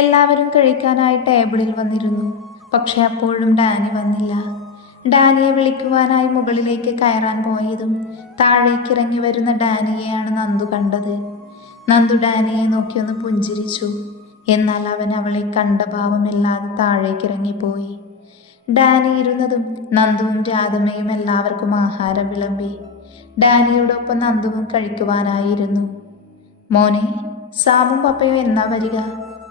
എല്ലാവരും കഴിക്കാനായി ടേബിളിൽ വന്നിരുന്നു. പക്ഷെ അപ്പോഴും ഡാനി വന്നില്ല. ഡാനിയെ വിളിക്കുവാനായി മുകളിലേക്ക് കയറാൻ പോയതും താഴേക്കിറങ്ങി വരുന്ന ഡാനിയെയാണ് നന്ദു കണ്ടത്. നന്ദു ഡാനിയെ നോക്കിയൊന്ന് പുഞ്ചിരിച്ചു. എന്നാൽ അവൻ അവളെ കണ്ട ഭാവമില്ലാതെ താഴേക്കിറങ്ങിപ്പോയി. ഡാനി ഇരുന്നതും നന്ദുവും രാധമ്മയും എല്ലാവർക്കും ആഹാരം വിളമ്പി. ഡാനിയോടൊപ്പം നന്ദുവും കഴിക്കുവാനായിരുന്നു. മോനെ, സാമും പപ്പയും എന്നാ വരിക?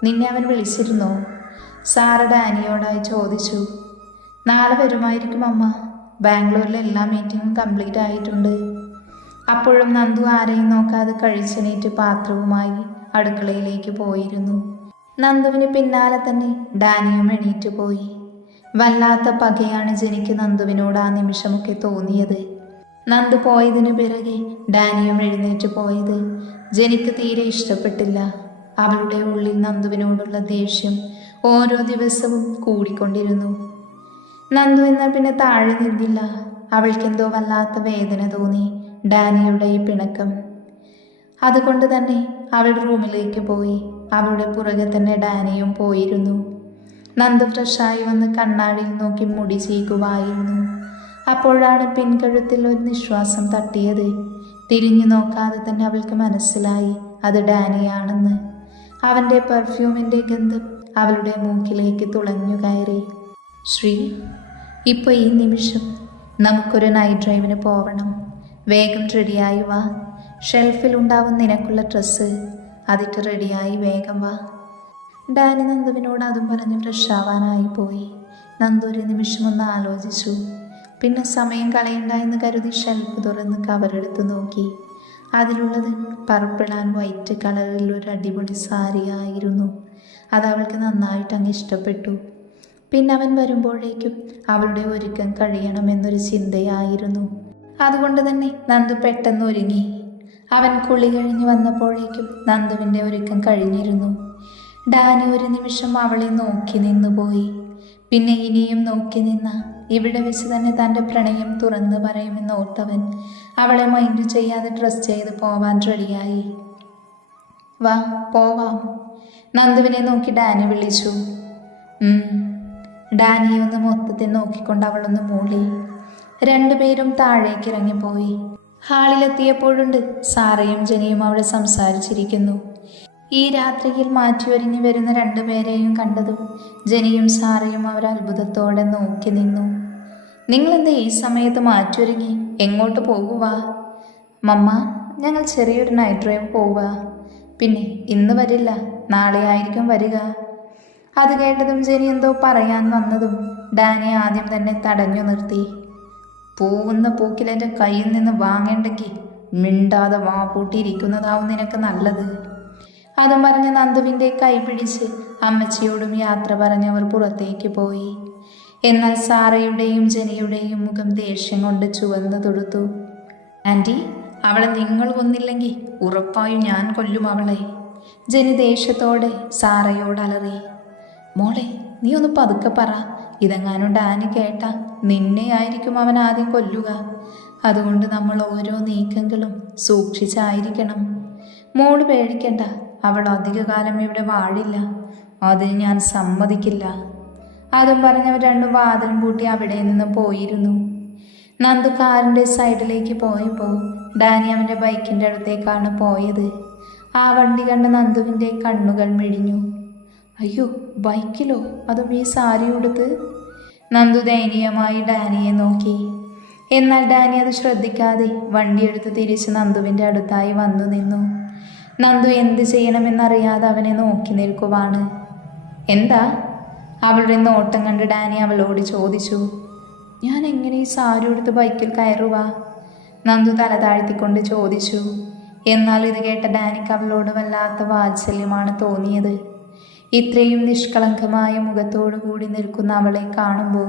നിന്നെ അവൻ വിളിച്ചിരുന്നോ? സാറ ഡാനിയോടായി ചോദിച്ചു. നാളെ വരുമായിരിക്കും അമ്മ. ബാംഗ്ലൂരിലെ എല്ലാ മീറ്റിങ്ങും കംപ്ലീറ്റ് ആയിട്ടുണ്ട്. അപ്പോഴും നന്ദു ആരെയും നോക്കാതെ കഴിച്ചെണീറ്റ് പാത്രവുമായി അടുക്കളയിലേക്ക് പോയിരുന്നു. നന്ദുവിന് പിന്നാലെ തന്നെ ഡാനിയും എണീറ്റ് പോയി. വല്ലാത്ത പകയാണ് ജനിക്ക് നന്ദുവിനോട് ആ നിമിഷമൊക്കെ തോന്നിയത്. നന്ദു പോയതിനു പിറകെ ഡാനിയും എഴുന്നേറ്റ് പോയത് ജനിക്ക് തീരെ ഇഷ്ടപ്പെട്ടില്ല. അവളുടെ ഉള്ളിൽ നന്ദുവിനോടുള്ള ദേഷ്യം ഓരോ ദിവസവും കൂടിക്കൊണ്ടിരുന്നു. നന്ദു എന്നാൽ പിന്നെ താഴെ നിന്നില്ല. അവൾക്കെന്തോ വല്ലാത്ത വേദന തോന്നി ഡാനിയുടെ ഈ പിണക്കം. അതുകൊണ്ട് തന്നെ അവൾ റൂമിലേക്ക് പോയി. അവളുടെ പുറകെ തന്നെ ഡാനിയും പോയിരുന്നു. നന്ദു ഫ്രഷായി വന്ന് കണ്ണാടിയിൽ നോക്കി മുടി ചീകുവായിരുന്നു. അപ്പോഴാണ് പിൻകഴുത്തിൽ ഒരു നിശ്വാസം തട്ടിയത്. തിരിഞ്ഞു നോക്കാതെ തന്നെ അവൾക്ക് മനസ്സിലായി അത് ഡാനിയാണെന്ന്. അവൻ്റെ പെർഫ്യൂമിൻ്റെ ഗന്ധം അവളുടെ മൂക്കിലേക്ക് തുളഞ്ഞു കയറി. ശ്രീ, ഇപ്പോൾ ഈ നിമിഷം നമുക്കൊരു നൈറ്റ് ഡ്രൈവിന് പോവണം. വേഗം റെഡിയായി വാ. ഷെൽഫിലുണ്ടാവും നിനക്കുള്ള ഡ്രസ്സ്. അതിട്ട് റെഡിയായി വേഗം വാ. ഡാനി നന്ദുവിനോട് അതും പറഞ്ഞ് ഫ്രഷാവാനായി പോയി. നന്ദു ഒരു നിമിഷം ഒന്ന് ആലോചിച്ചു. പിന്നെ സമയം കളയണ്ട എന്ന് കരുതി ഷെൽഫ് തുറന്ന് കവറെടുത്ത് നോക്കി. അതിലുള്ളത് പർപ്പിൾ ആൻഡ് വൈറ്റ് കളറിൽ ഒരു അടിപൊളി സാരി ആയിരുന്നു. അത് അവൾക്ക് നന്നായിട്ട് അങ്ങ് ഇഷ്ടപ്പെട്ടു. പിന്നെ അവൻ വരുമ്പോഴേക്കും അവളുടെ ഒരുക്കം കഴിയണമെന്നൊരു ചിന്തയായിരുന്നു. അതുകൊണ്ട് തന്നെ നന്ദു പെട്ടെന്ന് ഒരുങ്ങി. അവൻ കുളി കഴിഞ്ഞ് വന്നപ്പോഴേക്കും നന്ദുവിൻ്റെ ഒരുക്കം കഴിഞ്ഞിരുന്നു. ഡാനി ഒരു നിമിഷം അവളെ നോക്കി നിന്നുപോയി. പിന്നെ ഇനിയും നോക്കി നിന്ന ഇവിടെ വെച്ച് തന്നെ തൻ്റെ പ്രണയം തുറന്നു പറയുമെന്ന് ഓർത്തവൻ അവളെ മൈൻഡ് ചെയ്യാതെ ഡ്രസ് ചെയ്ത് പോവാൻ റെഡിയായി. വാ പോവാം, നന്ദുവിനെ നോക്കി ഡാനി വിളിച്ചു. ഡാനിയെ ഒന്ന് മൊത്തത്തിൽ നോക്കിക്കൊണ്ട് അവളൊന്ന് മൂളി. രണ്ടുപേരും താഴേക്ക് ഇറങ്ങിപ്പോയി. ഹാളിലെത്തിയപ്പോഴുണ്ട് സാറയും ജനിയും അവിടെ സംസാരിച്ചിരിക്കുന്നു. ഈ രാത്രിയിൽ മാറ്റിയൊരുങ്ങി വരുന്ന രണ്ടുപേരെയും കണ്ടതും ജനിയും സാറയും അവർ അത്ഭുതത്തോടെ നോക്കി നിന്നു. നിങ്ങളെന്താ ഈ സമയത്ത് മാറ്റിയൊരുങ്ങി? എങ്ങോട്ട് പോകുക? മമ്മ, ഞങ്ങൾ ചെറിയൊരു നൈറ്റ് ഡ്രൈവ് പോവുക. പിന്നെ ഇന്ന് വരില്ല, നാളെ ആയിരിക്കും വരിക. അത് കേട്ടതും ജനി എന്തോ പറയാൻ വന്നതും ഡാനി ആദ്യം തന്നെ തടഞ്ഞു നിർത്തി. പൂവുന്ന പൂക്കിലെൻ്റെ കയ്യിൽ നിന്ന് വാങ്ങേണ്ടെങ്കിൽ മിണ്ടാതെ വാ പൂട്ടിയിരിക്കുന്നതാവും നിനക്ക് നല്ലത്. അതും പറഞ്ഞ് നന്ദുവിൻ്റെ കൈ പിടിച്ച് അമ്മച്ചിയോടും യാത്ര പറഞ്ഞവർ പുറത്തേക്ക് പോയി. എന്നാൽ സാറയുടെയും ജനിയുടെയും മുഖം ദേഷ്യം കൊണ്ട് ചുവന്നു തൊടുത്തു. ആൻറ്റി, അവളെ നിങ്ങൾ കൊന്നില്ലെങ്കിൽ ഉറപ്പായും ഞാൻ കൊല്ലും അവളെ. ജനി ദേഷ്യത്തോടെ സാറയോട് അലറി. മോളെ, നീ ഒന്ന് പതുക്കെ പറ. ഇതെങ്ങാനും ഡാനി കേട്ട നിന്നെ ആയിരിക്കും അവൻ ആദ്യം കൊല്ലുക. അതുകൊണ്ട് നമ്മൾ ഓരോ നീക്കങ്ങളും സൂക്ഷിച്ചായിരിക്കണം. മോള് പേടിക്കണ്ട, അവൾ അധികകാലം ഇവിടെ വാഴില്ല. അതിന് ഞാൻ സമ്മതിക്കില്ല. അതും പറഞ്ഞവർ രണ്ടും വാതിലും പൂട്ടി അവിടെ നിന്ന് പോയിരുന്നു. നന്ദു കാറിൻ്റെ സൈഡിലേക്ക് പോയപ്പോൾ ഡാനി അവൻ്റെ ബൈക്കിൻ്റെ അടുത്തേക്കാണ് പോയത്. ആ വണ്ടി കണ്ട നന്ദുവിൻ്റെ കണ്ണുകൾ മിഴിഞ്ഞു. അയ്യോ, ബൈക്കിലോ? അതും ഈ സാരി ഉടുത്ത്? നന്ദു ദയനീയമായി ഡാനിയെ നോക്കി. എന്നാൽ ഡാനി അത് ശ്രദ്ധിക്കാതെ വണ്ടിയെടുത്ത് തിരിച്ച് നന്ദുവിൻ്റെ അടുത്തായി വന്നു നിന്നു. നന്ദു എന്ത് ചെയ്യണമെന്നറിയാതെ അവനെ നോക്കി നിൽക്കുവാണ്. എന്താ? അവളുടെ നോട്ടം കണ്ട് ഡാനി അവളോട് ചോദിച്ചു. ഞാൻ എങ്ങനെ ഈ സാരി ഉടുത്ത് ബൈക്കിൽ കയറുക? നന്ദു തല താഴ്ത്തിക്കൊണ്ട് ചോദിച്ചു. എന്നാൽ ഇത് കേട്ട ഡാനിക്ക് അവളോട് വല്ലാത്ത വാത്സല്യമാണ് തോന്നിയത്. ഇത്രയും നിഷ്കളങ്കമായ മുഖത്തോടു കൂടി നിൽക്കുന്ന അവളെ കാണുമ്പോൾ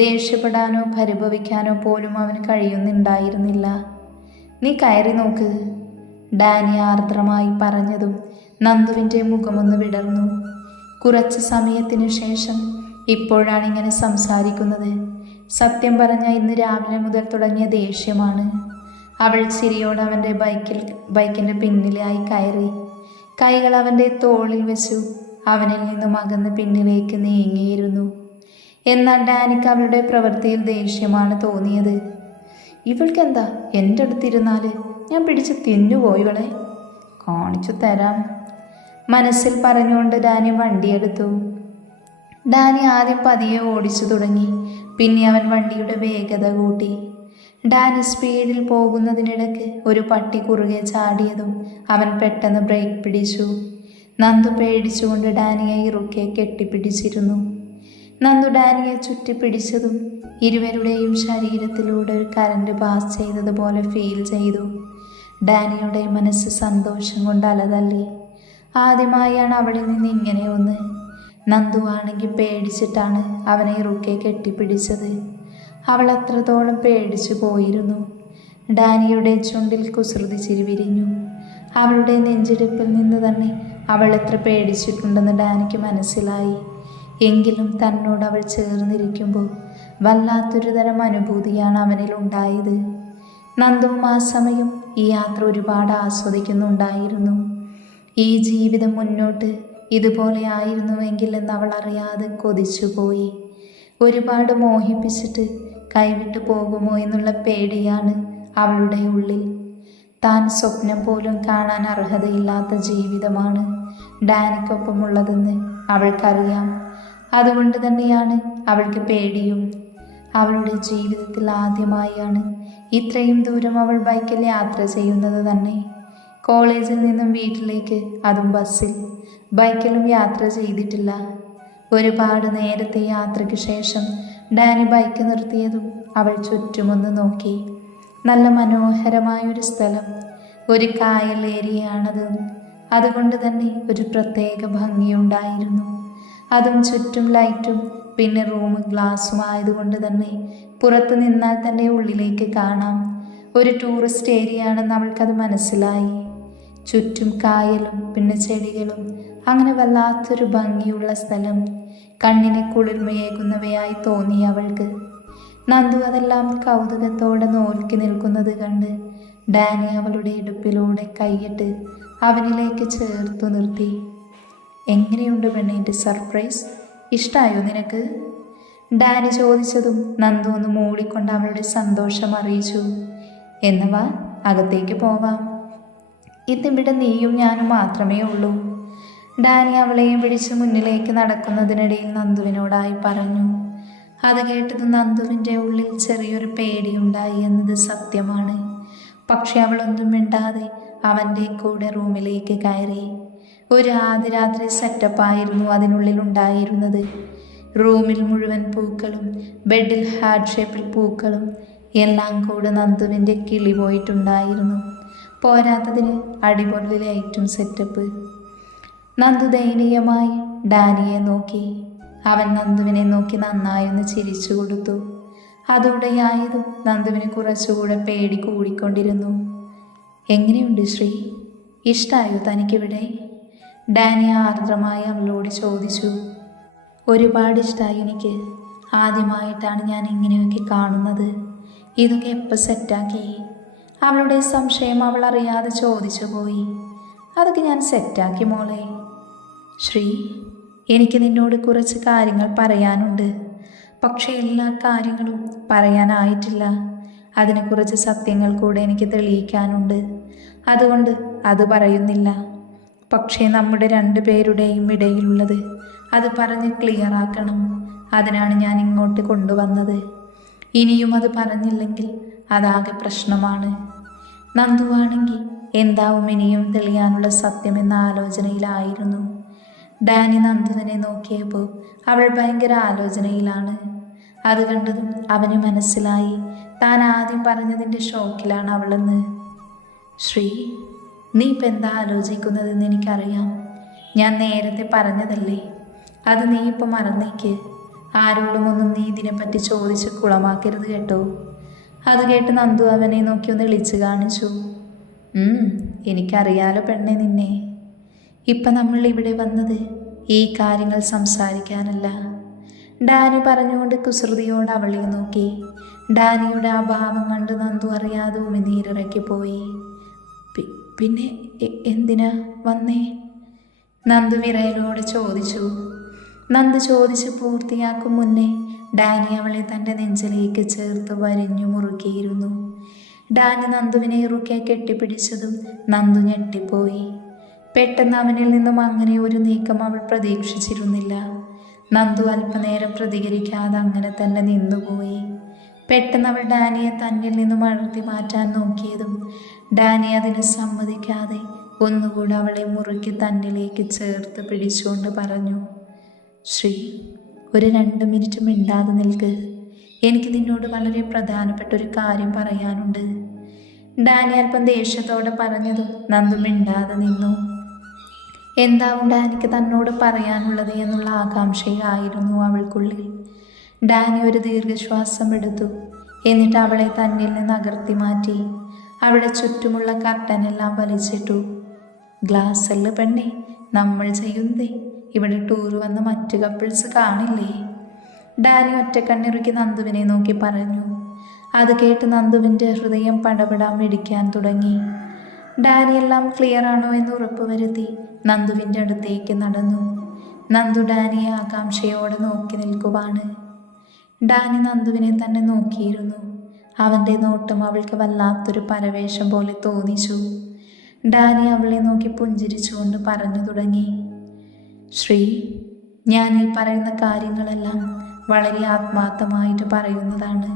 ദേഷ്യപ്പെടാനോ പരിഭവിക്കാനോ പോലും അവന് കഴിയുന്നുണ്ടായിരുന്നില്ല. നീ കയറി നോക്ക്, ഡാനി ആർദ്രമായി പറഞ്ഞതും നന്ദുവിൻ്റെ മുഖമൊന്ന് വിടർന്നു. കുറച്ച് സമയത്തിനു ശേഷം ഇപ്പോഴാണ് ഇങ്ങനെ സംസാരിക്കുന്നത്. സത്യം പറഞ്ഞാൽ ഇന്ന് രാവിലെ മുതൽ തുടങ്ങിയ ദേഷ്യമാണ്. അവൾ ചിരിയോട് അവൻ്റെ ബൈക്കിൻ്റെ പിന്നിലായി കയറി കൈകൾ അവൻ്റെ തോളിൽ വെച്ചു. അവനിൽ നിന്നും അകന്ന് പിന്നിലേക്ക് നീങ്ങിയിരുന്നു. എന്നാൽ ഡാനിക്ക് അവളുടെ പ്രവൃത്തിയിൽ ദേഷ്യമാണ് തോന്നിയത്. ഇവൾക്കെന്താ എൻ്റെ അടുത്തിരുന്നാല് ഞാൻ പിടിച്ച് തിന്നുപോയിവളെ, കാണിച്ചു തരാം മനസ്സിൽ പറഞ്ഞുകൊണ്ട് ഡാനി വണ്ടിയെടുത്തു. ഡാനി ആദ്യം പതിയെ ഓടിച്ചു തുടങ്ങി. പിന്നെ അവൻ വണ്ടിയുടെ വേഗത കൂട്ടി. ഡാനി സ്പീഡിൽ പോകുന്നതിനിടയ്ക്ക് ഒരു പട്ടി കുറുകെ ചാടിയതും അവൻ പെട്ടെന്ന് ബ്രേക്ക് പിടിച്ചു. നന്ദു പേടിച്ചുകൊണ്ട് ഡാനിയെ ഇറുക്കെ കെട്ടിപ്പിടിച്ചിരുന്നു. നന്ദു ഡാനിയെ ചുറ്റിപ്പിടിച്ചതും ഇരുവരുടെയും ശരീരത്തിലൂടെ ഒരു കരണ്ട് പാസ് ചെയ്തതുപോലെ ഫീൽ ചെയ്തു. ഡാനിയുടെ മനസ്സ് സന്തോഷം കൊണ്ട് അലതല്ലി. ആദ്യമായാണ് അവളിൽ നിന്ന് ഇങ്ങനെ ഒന്ന്. നന്ദു ആണെങ്കിൽ പേടിച്ചിട്ടാണ് അവനെ ഇറുക്കെ കെട്ടിപ്പിടിച്ചത്. അവൾ അത്രത്തോളം പേടിച്ചു പോയിരുന്നു. ഡാനിയുടെ ചുണ്ടിൽ കുസൃതി ചിരി വിരിഞ്ഞു. അവളുടെ നെഞ്ചിടിപ്പിൽ നിന്ന് തന്നെ അവൾ എത്ര പേടിച്ചിട്ടുണ്ടെന്ന് ഡാനിക്ക് മനസ്സിലായി. എങ്കിലും തന്നോട് അവൾ ചേർന്നിരിക്കുമ്പോൾ വല്ലാത്തൊരു തരം അനുഭൂതിയാണ് അവനിൽ ഉണ്ടായത്. നന്ദുവും ആ സമയം ഈ യാത്ര ഒരുപാട് ആസ്വദിക്കുന്നുണ്ടായിരുന്നു. ഈ ജീവിതം മുന്നോട്ട് ഇതുപോലെ ആയിരുന്നുവെങ്കിൽ എന്ന് അവൾ അറിയാതെ കൊതിച്ചുപോയി. ഒരുപാട് മോഹിപ്പിച്ചിട്ട് കൈവിട്ടു പോകുമോ എന്നുള്ള പേടിയാണ് അവളുടെ ഉള്ളിൽ. താൻ സ്വപ്നം പോലും കാണാൻ അർഹതയില്ലാത്ത ജീവിതമാണ് ഡാനിക്കൊപ്പമുള്ളതെന്ന് അവൾക്കറിയാം. അതുകൊണ്ട് തന്നെയാണ് അവൾക്ക് പേടിയും. അവളുടെ ജീവിതത്തിൽ ആദ്യമായാണ് ഇത്രയും ദൂരം അവൾ ബൈക്കിൽ യാത്ര ചെയ്യുന്നത് തന്നെ. കോളേജിൽ നിന്നും വീട്ടിലേക്ക്, അതും ബസ്സിൽ. ബൈക്കിലും യാത്ര ചെയ്തിട്ടില്ല. ഒരുപാട് നേരത്തെ യാത്രയ്ക്ക് ശേഷം ഡാനി ബൈക്ക് നിർത്തിയതും അവൾ ചുറ്റുമൊന്ന് നോക്കി. നല്ല മനോഹരമായൊരു സ്ഥലം, ഒരു കായൽ ഏരിയയാണത്. അതുകൊണ്ട് തന്നെ ഒരു പ്രത്യേക ഭംഗിയുണ്ടായിരുന്നു. അതും ചുറ്റും ലൈറ്റും പിന്നെ റൂം ഗ്ലാസും ആയതുകൊണ്ട് തന്നെ പുറത്ത് നിന്നാൽ തന്നെ ഉള്ളിലേക്ക് കാണാം. ഒരു ടൂറിസ്റ്റ് ഏരിയ ആണെന്ന് അവൾക്കത് മനസ്സിലായി. ചുറ്റും കായലും പിന്നെ ചെടികളും, അങ്ങനെ വല്ലാത്തൊരു ഭംഗിയുള്ള സ്ഥലം. കണ്ണിനെ കുളിർമയേകുന്നവയായി തോന്നി അവൾക്ക്. നന്ദു അതെല്ലാം കൗതുകത്തോടെ നോക്കി നിൽക്കുന്നത് കണ്ട് ഡാനി അവളുടെ ഇടുപ്പിലൂടെ കൈയിട്ട് അവനിലേക്ക് ചേർത്തു നിർത്തി. എങ്ങനെയുണ്ട് പെണ്ണിൻ്റെ സർപ്രൈസ്, ഇഷ്ടായോ നിനക്ക്? ഡാനി ചോദിച്ചതും നന്ദു ഒന്ന് മൂടിക്കൊണ്ട് അവളുടെ സന്തോഷം അറിയിച്ചു. എന്നവാ അകത്തേക്ക് പോവാം, ഇന്നിവിടെ നീയും ഞാനും മാത്രമേ ഉള്ളൂ. ഡാനി അവളെയും പിടിച്ച് മുന്നിലേക്ക് നടക്കുന്നതിനിടയിൽ നന്ദുവിനോടായി പറഞ്ഞു. അത് കേട്ടത് നന്ദുവിൻ്റെ ഉള്ളിൽ ചെറിയൊരു പേടിയുണ്ടായി എന്നത് സത്യമാണ്. പക്ഷെ അവളൊന്നും മിണ്ടാതെ അവൻ്റെ കൂടെ റൂമിലേക്ക് കയറി. ഒരു ആദ്യരാത്രി സെറ്റപ്പായിരുന്നു അതിനുള്ളിൽ ഉണ്ടായിരുന്നത്. റൂമിൽ മുഴുവൻ പൂക്കളും, ബെഡിൽ ഹാർട്ട് ഷേപ്പിൽ പൂക്കളും എല്ലാം കൂടെ നന്ദുവിൻ്റെ കിളി പോയിട്ടുണ്ടായിരുന്നു. പോരാത്തതിന് അടിപൊളി ലൈറ്റും സെറ്റപ്പ്. നന്ദു ദയനീയമായി ഡാനിയെ നോക്കി. അവൻ നന്ദുവിനെ നോക്കി നന്നായൊന്ന് ചിരിച്ചു കൊടുത്തു. അതോടെയായതും നന്ദുവിന് കുറച്ചുകൂടെ പേടി കൂടിക്കൊണ്ടിരുന്നു. എങ്ങനെയുണ്ട് ശ്രീ, ഇഷ്ടായോ തനിക്കിവിടെ? ഡാനി ആർദ്രമായി അവളോട് ചോദിച്ചു. ഒരുപാട് ഇഷ്ടമായി എനിക്ക്. ആദ്യമായിട്ടാണ് ഞാൻ ഇങ്ങനെയൊക്കെ കാണുന്നത്. ഇതൊക്കെ എപ്പോൾ സെറ്റാക്കി? അവളുടെ സംശയം അവൾ അറിയാതെ ചോദിച്ചു പോയി. അതൊക്കെ ഞാൻ സെറ്റാക്കി മോളെ. ശ്രീ, എനിക്ക് നിന്നോട് കുറച്ച് കാര്യങ്ങൾ പറയാനുണ്ട്. പക്ഷേ എല്ലാ കാര്യങ്ങളും പറയാനായിട്ടില്ല. അതിനെ കുറച്ച് സത്യങ്ങൾ കൂടെ എനിക്ക് തെളിയിക്കാനുണ്ട്. അതുകൊണ്ട് അത് പറയുന്നില്ല. പക്ഷേ നമ്മുടെ രണ്ടുപേരുടെയും ഇടയിലുള്ളത് അത് പറഞ്ഞ് ക്ലിയറാക്കണം. അതിനാണ് ഞാൻ ഇങ്ങോട്ട് കൊണ്ടുവന്നത്. ഇനിയും അത് പറഞ്ഞില്ലെങ്കിൽ അതാകെ പ്രശ്നമാണ്. നന്ദുവാണെങ്കിൽ എന്താവും ഇനിയും തെളിയാനുള്ള സത്യമെന്ന ആലോചനയിലായിരുന്നു. ഡാനി നന്ദുവിനെ നോക്കിയപ്പോൾ അവൾ ഭയങ്കര ആലോചനയിലാണ്. അത് കണ്ടതും അവന് മനസ്സിലായി താൻ ആദ്യം പറഞ്ഞതിൻ്റെ ഷോക്കിലാണ് അവളെന്ന്. ശ്രീ, നീ ഇപ്പം എന്താ ആലോചിക്കുന്നതെന്ന് എനിക്കറിയാം. ഞാൻ നേരത്തെ പറഞ്ഞതല്ലേ, അത് നീ ഇപ്പം മറന്നേക്ക്. ആരോടുമൊന്നും നീ ഇതിനെപ്പറ്റി ചോദിച്ച് കുളമാക്കരുത് കേട്ടോ. അത് കേട്ട് നന്ദു അവനെ നോക്കി ഒന്ന് വിളിച്ച് കാണിച്ചു. എനിക്കറിയാലോ പെണ്ണെ നിന്നെ. ഇപ്പം നമ്മൾ ഇവിടെ വന്നത് ഈ കാര്യങ്ങൾ സംസാരിക്കാനല്ല. ഡാനി പറഞ്ഞുകൊണ്ട് കുസൃതിയോട് അവളെ നോക്കി. ഡാനിയുടെ ആ ഭാവം കണ്ട് നന്ദു അറിയാതെ ഉമിനീരിറക്കി പോയി. പിന്നെ എന്തിനാ വന്നേ? നന്ദു വിറയലോടെ ചോദിച്ചു. നന്ദു ചോദിച്ച് പൂർത്തിയാക്കും മുന്നേ ഡാനി അവളെ തൻ്റെ നെഞ്ചിലേക്ക് ചേർത്ത് വരിഞ്ഞു മുറുകിയിരുന്നു. ഡാനി നന്ദുവിനെ ഇറുക്കെ കെട്ടിപ്പിടിച്ചതും നന്ദു ഞെട്ടിപ്പോയി. പെട്ടെന്ന് അവനിൽ നിന്നും അങ്ങനെ ഒരു നീക്കം അവൾ പ്രതീക്ഷിച്ചിരുന്നില്ല. നന്ദു അല്പനേരം പ്രതികരിക്കാതെ അങ്ങനെ തന്നെ നിന്നുപോയി. പെട്ടെന്ന് അവൾ ഡാനിയെ തന്നിൽ നിന്നും അടർത്തി മാറ്റാൻ നോക്കിയതും ഡാനി അതിന് സമ്മതിക്കാതെ ഒന്നുകൂടെ അവളെ മുറുക്കി തന്നിലേക്ക് ചേർത്ത് പിടിച്ചുകൊണ്ട് പറഞ്ഞു, ശ്രീ, ഒരു 2 മിനിറ്റ് മിണ്ടാതെ നിൽക്ക്. എനിക്ക് നിന്നോട് വളരെ പ്രധാനപ്പെട്ട ഒരു കാര്യം പറയാനുണ്ട്. ഡാനി അല്പം ദേഷ്യത്തോടെ പറഞ്ഞതും നന്ദു മിണ്ടാതെ നിന്നു. എന്താവും ഡാനിക്ക് തന്നോട് പറയാനുള്ളത് എന്നുള്ള ആകാംക്ഷയായിരുന്നു അവൾക്കുള്ളിൽ. ഡാനി ഒരു ദീർഘശ്വാസം എടുത്തു. എന്നിട്ട് അവളെ തന്നിൽ നിന്ന് അകർത്തി മാറ്റി അവിടെ ചുറ്റുമുള്ള കർട്ടനെല്ലാം വലിച്ചിട്ടു. ഗ്ലാസ്സല്ല പെണ്ണെ, നമ്മൾ ചെയ്യുന്നതേ ഇവിടെ ടൂർ വന്ന മറ്റു കപ്പിൾസ് കാണില്ലേ? ഡാനി ഒറ്റക്കണ്ണിറുക്കി നന്ദുവിനെ നോക്കി പറഞ്ഞു. അത് കേട്ട് നന്ദുവിൻ്റെ ഹൃദയം പടപെടാൻ വെടിക്കാൻ തുടങ്ങി. ഡാനി എല്ലാം ക്ലിയർ ആണോ എന്ന് ഉറപ്പുവരുത്തി നന്ദുവിൻ്റെ അടുത്തേക്ക് നടന്നു. നന്ദു ഡാനിയെ ആകാംക്ഷയോടെ നോക്കി നിൽക്കുവാണ്. ഡാനി നന്ദുവിനെ തന്നെ നോക്കിയിരുന്നു. അവൻ്റെ നോട്ടം അവൾക്ക് വല്ലാത്തൊരു പരവേശം പോലെ തോന്നിച്ചു. ഡാനി അവളെ നോക്കി പുഞ്ചിരിച്ചുകൊണ്ട് പറഞ്ഞു തുടങ്ങി, ശ്രീ, ഞാൻ ഈ പറയുന്ന കാര്യങ്ങളെല്ലാം വളരെ ആത്മാർത്ഥമായിട്ട് പറയുന്നതാണ്.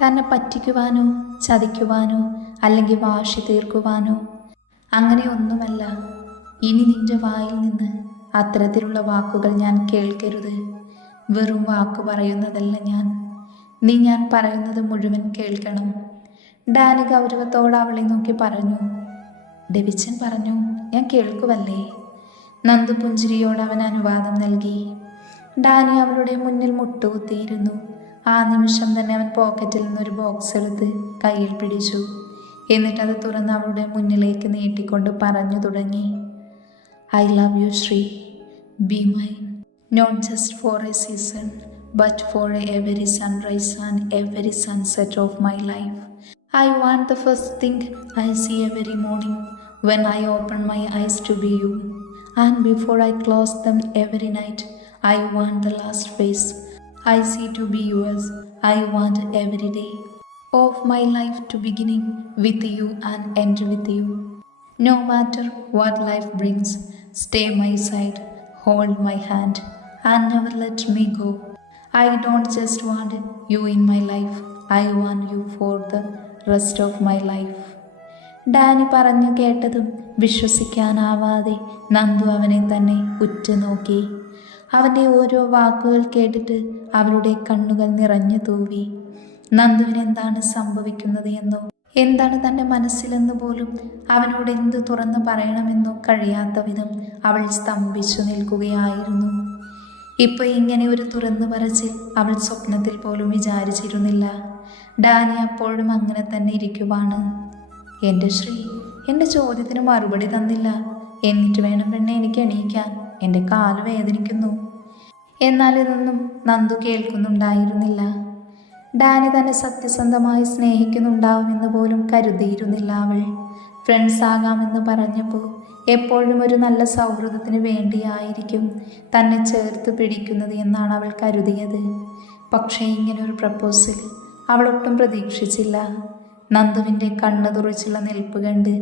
തന്നെ പറ്റിക്കുവാനോ ചതിക്കുവാനോ അല്ലെങ്കിൽ വാശി തീർക്കുവാനോ അങ്ങനെ ഒന്നുമല്ല. ഇനി നിന്റെ വായിൽ നിന്ന് അത്തരത്തിലുള്ള വാക്കുകൾ ഞാൻ കേൾക്കരുത്. വെറും വാക്കു പറയുന്നതല്ല ഞാൻ. നീ ഞാൻ പറയുന്നത് മുഴുവൻ കേൾക്കണം. ഡാനി ഗൗരവത്തോടെ അവളെ നോക്കി പറഞ്ഞു. ഡെവിച്ചൻ പറഞ്ഞു, ഞാൻ കേൾക്കുവല്ലേ? നന്ദു പുഞ്ചിരിയോട് അവൻ അനുവാദം നൽകി. ഡാനി അവളുടെ മുന്നിൽ മുട്ടുകുത്തിയിരുന്നു. ആ നിമിഷം തന്നെ അവൻ പോക്കറ്റിൽ നിന്നൊരു ബോക്സ് എടുത്ത് കയ്യിൽ പിടിച്ചു. എന്നിട്ടത് തുറന്ന് അവളുടെ മുന്നിലേക്ക് നീട്ടിക്കൊണ്ട് പറഞ്ഞു തുടങ്ങി, I love you Sree, be mine, not just for a season but for every sunrise and every sunset of my life. I want the first thing I see every morning when I open my eyes to be you, and before I close them every night, I want the last face I see to be yours. I want every day of my life to beginning with you and end with you. No matter what life brings, stay my side, hold my hand, and never let me go. I don't just want you in my life, I want you for the rest of my life. Danny പറഞ്ഞു കേട്ടതും വിശ്വസിക്കാനാവാതെ നന്ദു അവനെ തന്നെ ഉറ്റുനോക്കി. അവൻ്റെ ഓരോ വാക്കുകൾ കേട്ടിട്ട് അവളുടെ കണ്ണുകൾ നിറഞ്ഞു തൂവി. നന്ദുവിന് എന്താണ് സംഭവിക്കുന്നത് എന്നോ എന്താണ് തൻ്റെ മനസ്സിലെന്ന് പോലും അവനോട് എന്തു തുറന്നു പറയണമെന്നോ കഴിയാത്ത വിധം അവൾ സ്തംഭിച്ചു നിൽക്കുകയായിരുന്നു. ഇപ്പോൾ ഇങ്ങനെ ഒരു തുറന്നു പറച്ചിൽ അവൾ സ്വപ്നത്തിൽ പോലും വിചാരിച്ചിരുന്നില്ല. ഡാനി അപ്പോഴും അങ്ങനെ തന്നെ ഇരിക്കുവാണ്. എൻ്റെ ശ്രീ, എൻ്റെ ചോദ്യത്തിന് മറുപടി തന്നില്ല. എന്നിട്ട് വേണം പെണ്ണെ എനിക്ക് എണീക്കാൻ. എൻ്റെ കാല് വേദനിക്കുന്നു. എന്നാൽ ഇതൊന്നും നന്ദു കേൾക്കുന്നുണ്ടായിരുന്നില്ല. ഡാനി തന്നെ സത്യസന്ധമായി സ്നേഹിക്കുന്നുണ്ടാവുമെന്ന് പോലും കരുതിയിരുന്നില്ല അവൾ. ഫ്രണ്ട്സ് ആകാമെന്ന് പറഞ്ഞപ്പോൾ എപ്പോഴും ഒരു നല്ല സൗഹൃദത്തിന് വേണ്ടിയായിരിക്കും തന്നെ ചേർത്ത് പിടിക്കുന്നത് എന്നാണ് അവൾ കരുതിയത്. പക്ഷേ ഇങ്ങനൊരു പ്രപ്പോസൽ അവൾ ഒട്ടും പ്രതീക്ഷിച്ചില്ല. നന്ദുവിൻ്റെ കണ്ണു തുറച്ചുള്ള നിൽപ്പ് കണ്ട്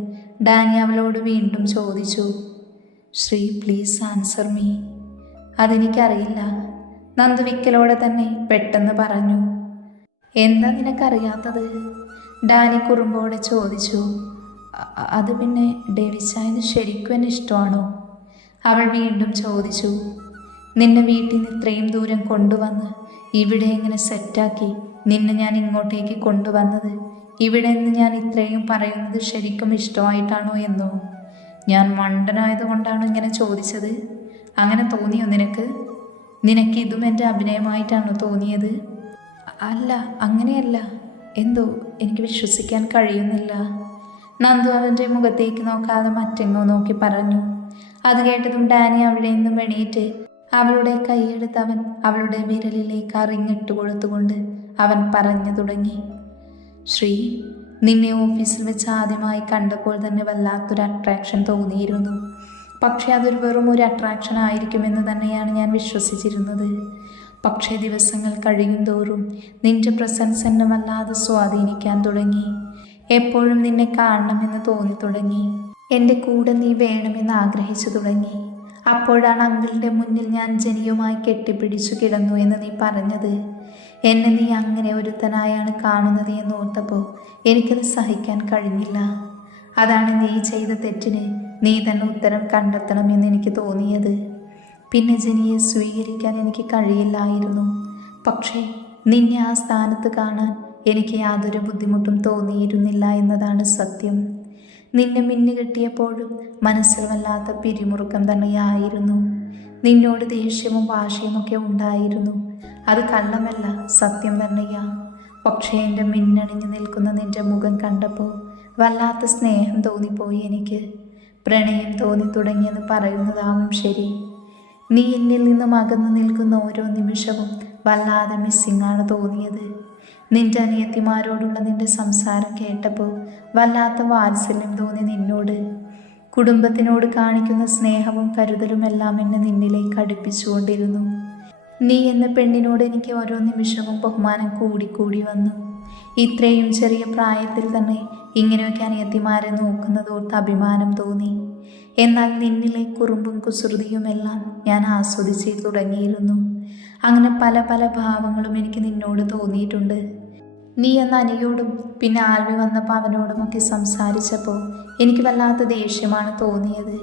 ഡാനി അവളോട് വീണ്ടും ചോദിച്ചു, ശ്രീ, പ്ലീസ് ആൻസർ മീ. അതെനിക്കറിയില്ല, നന്ദു വിക്കലോടെ തന്നെ പെട്ടെന്ന് പറഞ്ഞു. എന്താ നിനക്കറിയാത്തത്? ഡാനി കുറുമ്പോടെ ചോദിച്ചു. അത് പിന്നെ ഡേവിച്ചായന് ശരിക്കും എന്നെ ഇഷ്ടമാണോ? അവൾ വീണ്ടും ചോദിച്ചു. നിന്നെ വീട്ടിൽ നിന്ന് ഇത്രയും ദൂരം കൊണ്ടുവന്ന് ഇവിടെ എങ്ങനെ സെറ്റാക്കി നിന്നെ ഞാൻ ഇങ്ങോട്ടേക്ക് കൊണ്ടുവന്നത് ഇവിടെ നിന്ന് ഞാൻ ഇത്രയും പറയുന്നത് ശരിക്കും ഇഷ്ടമായിട്ടാണോ എന്നോ? ഞാൻ മണ്ടനായതുകൊണ്ടാണോ ഇങ്ങനെ ചോദിച്ചത്? അങ്ങനെ തോന്നിയോ നിനക്ക്? നിനക്ക് ഇതും എൻ്റെ അഭിനയമായിട്ടാണോ തോന്നിയത്? അല്ല, അങ്ങനെയല്ല. എന്തോ എനിക്ക് വിശ്വസിക്കാൻ കഴിയുന്നില്ല. നന്ദു അവൻ്റെ മുഖത്തേക്ക് നോക്കാതെ മറ്റെങ്ങോ നോക്കി പറഞ്ഞു. അത് കേട്ടതും ഡാനി അവിടെ നിന്നും എണീറ്റ് അവളുടെ കൈയെടുത്ത് അവൻ അവളുടെ വിരലിലേക്ക് അറിഞ്ഞിട്ട് കൊടുത്തുകൊണ്ട് അവൻ പറഞ്ഞു തുടങ്ങി, ശ്രീ, നിന്നെ ഓഫീസിൽ വെച്ച് ആദ്യമായി കണ്ടപ്പോൾ തന്നെ വല്ലാത്തൊരു അട്രാക്ഷൻ തോന്നിയിരുന്നു. പക്ഷെ അതൊരു വെറും ഒരു അട്രാക്ഷൻ ആയിരിക്കുമെന്ന് തന്നെയാണ് ഞാൻ വിശ്വസിച്ചിരുന്നത്. പക്ഷേ ദിവസങ്ങൾ കഴിയും തോറും നിന്റെ പ്രസൻസ് എന്നെ വല്ലാതെ സ്വാധീനിക്കാൻ തുടങ്ങി. എപ്പോഴും നിന്നെ കാണണമെന്ന് തോന്നി തുടങ്ങി. എൻ്റെ കൂടെ നീ വേണമെന്ന് ആഗ്രഹിച്ചു തുടങ്ങി. അപ്പോഴാണ് അങ്കിളിൻ്റെ മുന്നിൽ ഞാൻ ജനിയുമായി കെട്ടിപ്പിടിച്ചു കിടന്നു എന്ന് നീ പറഞ്ഞത്. എന്നെ നീ അങ്ങനെ ഒരുത്തനായാണ് കാണുന്നത് എന്ന് ഓർത്തപ്പോൾ എനിക്കത് സഹിക്കാൻ കഴിഞ്ഞില്ല. അതാണ് നീ ചെയ്ത തെറ്റിന് നീ തന്നെ ഉത്തരം കണ്ടെത്തണമെന്ന് എനിക്ക് തോന്നിയത്. പിന്നെ ജനിയെ സ്വീകരിക്കാൻ എനിക്ക് കഴിയില്ലായിരുന്നു. പക്ഷേ നിന്നെ ആ സ്ഥാനത്ത് കാണാൻ എനിക്ക് യാതൊരു ബുദ്ധിമുട്ടും തോന്നിയിരുന്നില്ല എന്നതാണ് സത്യം. നിന്നെ മിന്നുകെട്ടിയപ്പോഴും മനസ്സിൽ വല്ലാത്ത പിരിമുറുക്കം തന്നെയായിരുന്നു. നിന്നോട് ദേഷ്യവും വാശിയുമൊക്കെ ഉണ്ടായിരുന്നു. അത് കള്ളമല്ല, സത്യം തന്നെയാ. പക്ഷേ എൻ്റെ മിന്നണിഞ്ഞു നിൽക്കുന്ന നിൻ്റെ മുഖം കണ്ടപ്പോൾ വല്ലാത്ത സ്നേഹം തോന്നിപ്പോയി എനിക്ക്. പ്രണയം തോന്നി തുടങ്ങിയെന്ന് പറയുന്നതാവും ശരി. നീ എന്നിൽ നിന്നും അകന്നു നിൽക്കുന്ന ഓരോ നിമിഷവും വല്ലാതെ മിസ്സിങ്ങാണ് തോന്നിയത്. നിന്റെ അനിയത്തിമാരോടുള്ള നിന്റെ സംസാരം കേട്ടപ്പോൾ വല്ലാത്ത വാത്സല്യം തോന്നി നിന്നോട്. കുടുംബത്തിനോട് കാണിക്കുന്ന സ്നേഹവും കരുതലുമെല്ലാം എന്നെ നിന്നിലേക്ക് അടുപ്പിച്ചുകൊണ്ടിരുന്നു. നീ എന്ന പെണ്ണിനോട് എനിക്ക് ഓരോ നിമിഷവും ബഹുമാനം കൂടിക്കൂടി വന്നു. ഇത്രയും ചെറിയ പ്രായത്തിൽ തന്നെ ഇങ്ങനെയൊക്കെ അനിയത്തിമാരെ നോക്കുന്നതോർത്ത് അഭിമാനം തോന്നി. എന്നാൽ നിന്നിലെ കുറുമ്പും കുസൃതിയുമെല്ലാം ഞാൻ ആസ്വദിച്ച് തുടങ്ങിയിരുന്നു. അങ്ങനെ പല പല ഭാവങ്ങളും എനിക്ക് നിന്നോട് തോന്നിയിട്ടുണ്ട്. നീ എന്ന അനിയോടും പിന്നെ ആൽവി വന്നപ്പോൾ അവനോടുമൊക്കെ സംസാരിച്ചപ്പോൾ എനിക്ക് വല്ലാത്ത ദേഷ്യമാണ് തോന്നിയത്.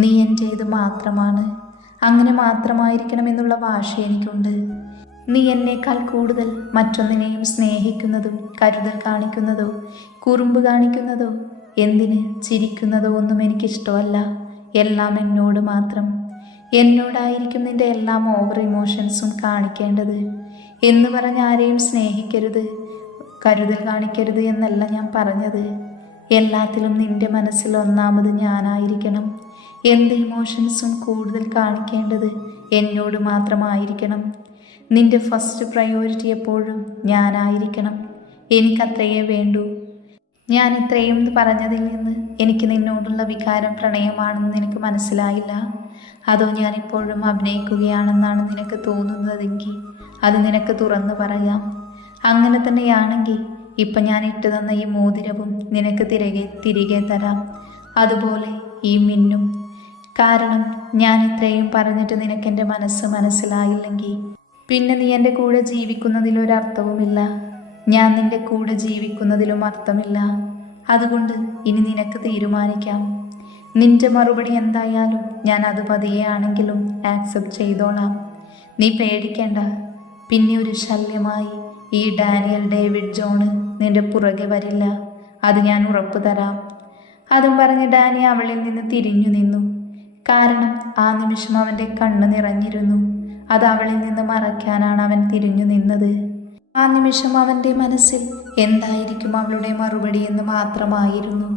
നീ എൻ്റേത് മാത്രമാണ്, അങ്ങനെ മാത്രമായിരിക്കണമെന്നുള്ള വാശി എനിക്കുണ്ട്. നീ എന്നേക്കാൾ കൂടുതൽ മറ്റൊന്നിനെയും സ്നേഹിക്കുന്നതും കരുതൽ കാണിക്കുന്നതോ കുറുമ്പ് കാണിക്കുന്നതോ എന്തിന് ചിരിക്കുന്നതോ ഒന്നും എനിക്കിഷ്ടമല്ല. എല്ലാം എന്നോട് മാത്രം. എന്നോടായിരിക്കും നിൻ്റെ എല്ലാം ഓവർ ഇമോഷൻസും കാണിക്കേണ്ടത്. എന്ന് പറഞ്ഞ് ആരെയും സ്നേഹിക്കരുത്, കരുതൽ കാണിക്കരുത് എന്നല്ല ഞാൻ പറഞ്ഞത്. എല്ലാത്തിലും നിൻ്റെ മനസ്സിൽ ഒന്നാമത് ഞാനായിരിക്കണം. എന്ത് ഇമോഷൻസും കൂടുതൽ കാണിക്കേണ്ടത് എന്നോട് മാത്രമായിരിക്കണം. നിൻ്റെ ഫസ്റ്റ് പ്രയോറിറ്റി എപ്പോഴും ഞാനായിരിക്കണം. എനിക്കത്രയേ വേണ്ടൂ. ഞാൻ ഇത്രയും പറഞ്ഞതിൽ നിന്ന് എനിക്ക് നിന്നോടുള്ള വികാരം പ്രണയമാണെന്ന് നിനക്ക് മനസ്സിലായില്ല. അതോ ഞാനിപ്പോഴും അഭിനയിക്കുകയാണെന്നാണ് നിനക്ക് തോന്നുന്നതെങ്കിൽ അത് നിനക്ക് തുറന്നു പറയാം. അങ്ങനെ തന്നെയാണെങ്കിൽ ഇപ്പം ഞാൻ ഇട്ടു തന്ന ഈ മോതിരവും നിനക്ക് തിരികെ തരാം. അതുപോലെ ഈ മിന്നും. കാരണം ഞാൻ ഇത്രയും പറഞ്ഞിട്ട് നിനക്കെൻ്റെ മനസ്സ് മനസ്സിലായില്ലെങ്കിൽ പിന്നെ നീ എൻ്റെ കൂടെ ജീവിക്കുന്നതിലൊരർത്ഥവുമില്ല. ഞാൻ നിൻ്റെ കൂടെ ജീവിക്കുന്നതിലും അർത്ഥമില്ല. അതുകൊണ്ട് ഇനി നിനക്ക് തീരുമാനിക്കാം. നിൻ്റെ മറുപടി എന്തായാലും ഞാൻ അത് പതിയെയാണെങ്കിലും ആക്സെപ്റ്റ് ചെയ്തോളാം. നീ പേടിക്കേണ്ട. പിന്നെ ഒരു ശല്യമായി ഈ ഡാനിയൽ ഡേവിഡ് ജോണ് നിൻ്റെ പുറകെ വരില്ല. അത് ഞാൻ ഉറപ്പു തരാം. അതും പറഞ്ഞ് ഡാനി അവളിൽ നിന്ന് തിരിഞ്ഞു നിന്നു. കാരണം ആ നിമിഷം അവൻ്റെ കണ്ണ് നിറഞ്ഞിരുന്നു. അത് അവളിൽ നിന്ന് മറയ്ക്കാനാണ് അവൻ തിരിഞ്ഞു നിന്നത്. ആ നിമിഷം അവൻ്റെ മനസ്സിൽ എന്തായിരിക്കും അവളുടെ മറുപടി എന്ന് മാത്രമായിരുന്നു.